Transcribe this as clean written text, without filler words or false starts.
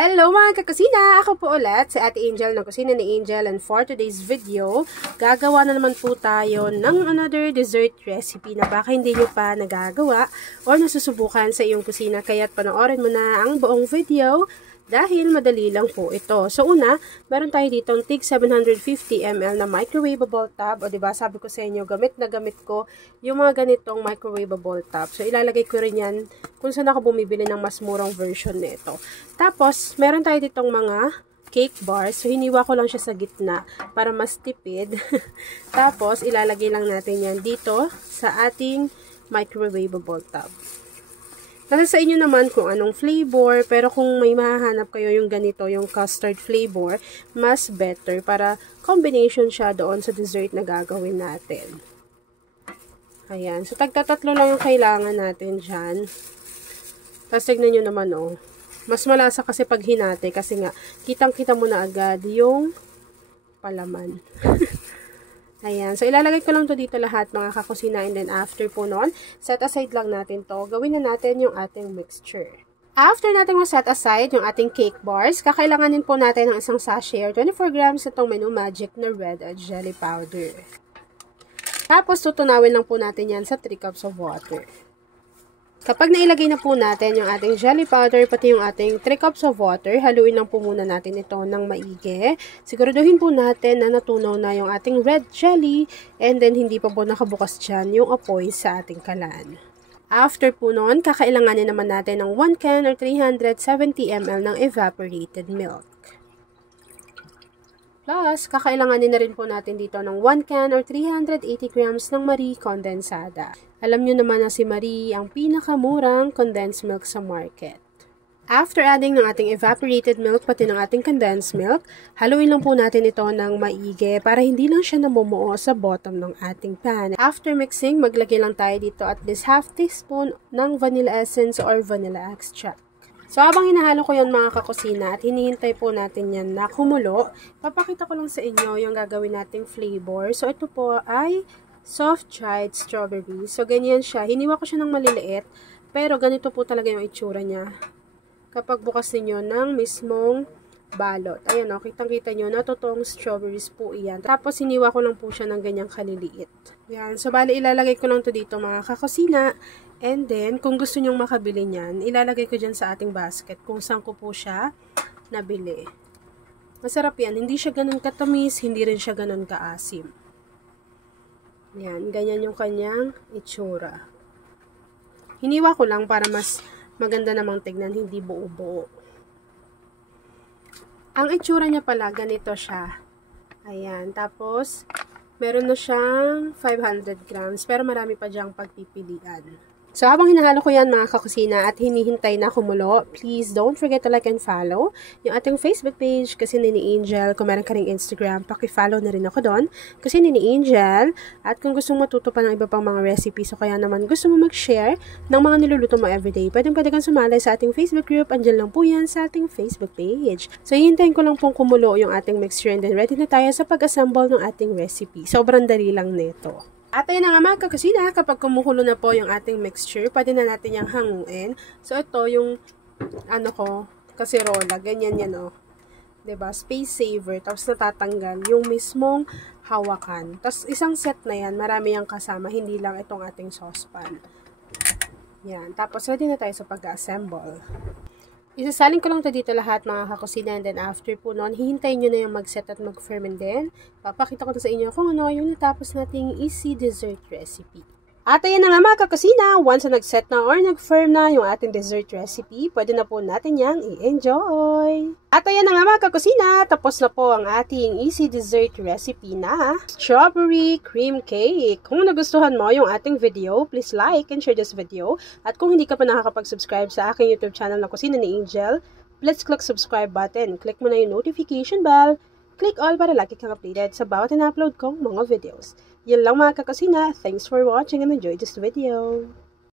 Hello mga kakusina! Ako po ulit si Ate Angel ng Kusina ni Angel, and for today's video, gagawa na naman po tayo ng another dessert recipe na baka hindi nyo pa nagagawa or nasusubukan sa iyong kusina, kaya't panoorin mo na ang buong video dahil madali lang po ito. So una, meron tayo ditong tig 750 ml na microwavable tub. O diba, sabi ko sa inyo, gamit na gamit ko yung mga ganitong microwavable tub. So ilalagay ko rin yan kung saan ako bumibili ng mas murang version nito. Tapos, meron tayo ditong mga cake bars. So hiniwa ko lang siya sa gitna para mas tipid. Tapos, ilalagay lang natin yan dito sa ating microwavable tub. Nasa sa inyo naman kung anong flavor, pero kung may mahahanap kayo yung ganito, yung custard flavor, mas better para combination siya doon sa dessert na gagawin natin. Ayan. So, tagtatatlo lang yung kailangan natin dyan. Tapos, tignan nyo naman, oh. Mas malasa kasi pag hinati, kasi nga, kitang-kita mo na agad yung palaman. Ayan. So, ilalagay ko lang to dito lahat mga kakusina, and then after po nun, set aside lang natin to. Gawin na natin yung ating mixture. After natin set aside yung ating cake bars, kakailanganin po natin ng isang sachet or 24 grams itong Menu Magic na red jelly powder. Tapos, tutunawin lang po natin yan sa 3 cups of water. Kapag nailagay na po natin yung ating jelly powder, pati yung ating 3 cups of water, haluin lang po muna natin ito ng maigi. Siguraduhin po natin na natunaw na yung ating red jelly, and then hindi pa po nakabukas dyan yung apoy sa ating kalan. After po nun, kakailanganin naman natin ng 1 can or 370 ml ng evaporated milk. Plus, kakailanganin na rin po natin dito ng 1 can or 380 grams ng Marie Condensada. Alam nyo naman na si Marie ang pinakamurang condensed milk sa market. After adding ng ating evaporated milk pati ng ating condensed milk, haluin lang po natin ito ng maigi para hindi lang siya namumuo sa bottom ng ating pan. After mixing, maglagay lang tayo dito at least half teaspoon ng vanilla essence or vanilla extract. So, habang hinahalo ko yan mga kakusina at hinihintay po natin yan na kumulo, papakita ko lang sa inyo yung gagawin nating flavor. So, ito po ay soft dried strawberry. So, ganyan siya. Hiniwa ko siya ng maliliit, pero ganito po talaga yung itsura niya kapag bukas ninyo ng mismong balot. Ayan o, kitang-kita nyo na totoong strawberries po iyan. Tapos, hiniwa ko lang po siya ng ganyang kaliliit. Yan. So, bali, ilalagay ko lang to dito mga kakusina. And then, kung gusto nyong makabili niyan, ilalagay ko dyan sa ating basket kung saan ko po siya nabili. Masarap yan. Hindi siya ganun katamis, hindi rin siya ganun kaasim. Yan. Ganyan yung kanyang itsura. Hiniwa ko lang para mas maganda namang tignan, hindi buo-buo. Ang itsura niya pala, ganito siya. Ayan. Tapos, meron na siyang 500 grams, pero marami pa diyang pagpipilian. So, habang hinahalo ko yan mga kakusina at hinihintay na kumulo, please don't forget to like and follow yung ating Facebook page, Kusina ni Angel. Kung meron ka ring Instagram, paki-follow na rin ako doon, Kusina ni Angel. At kung gusto mo matuto pa ng iba pang mga recipes, o kaya naman gusto mo mag-share ng mga niluluto mo everyday, pwede kang sumali sa ating Facebook group. Andyan lang po yan sa ating Facebook page. So, hihintayin ko lang pong kumulo yung ating mixture, and then ready na tayo sa pag-assemble ng ating recipe. Sobrang dali lang nito. At ayun na nga mga kakusina, kapag kumukulo na po yung ating mixture, pwede na natin yung hanguin. So, ito yung, kasirola, ganyan yan o. Diba? Space saver, tapos natatanggal yung mismong hawakan. Tapos, isang set na yan, marami yung kasama, hindi lang itong ating saucepan. Yan. Tapos, ready na tayo sa pag-assemble. Isasalin ko lang to dito lahat mga kakusina, and then after po noon, hihintayin nyo na yung mag-set at mag-firm, and then papakita ko to sa inyo kung ano yung natapos nating easy dessert recipe. At ayan na nga mga kakusina, once na nag-set na or nag-firm na yung ating dessert recipe, pwede na po natin yang i-enjoy. At ayan na nga mga kakusina, tapos na po ang ating easy dessert recipe na strawberry cream cake. Kung nagustuhan mo yung ating video, please like and share this video. At kung hindi ka pa nakakapag-subscribe sa aking YouTube channel na Kusina ni Angel, let's click subscribe button. Click mo na yung notification bell. Click all para lagi kang updated sa bawat in-upload kong mga videos. Yan lang mga kakusina. Thanks for watching and enjoy this video.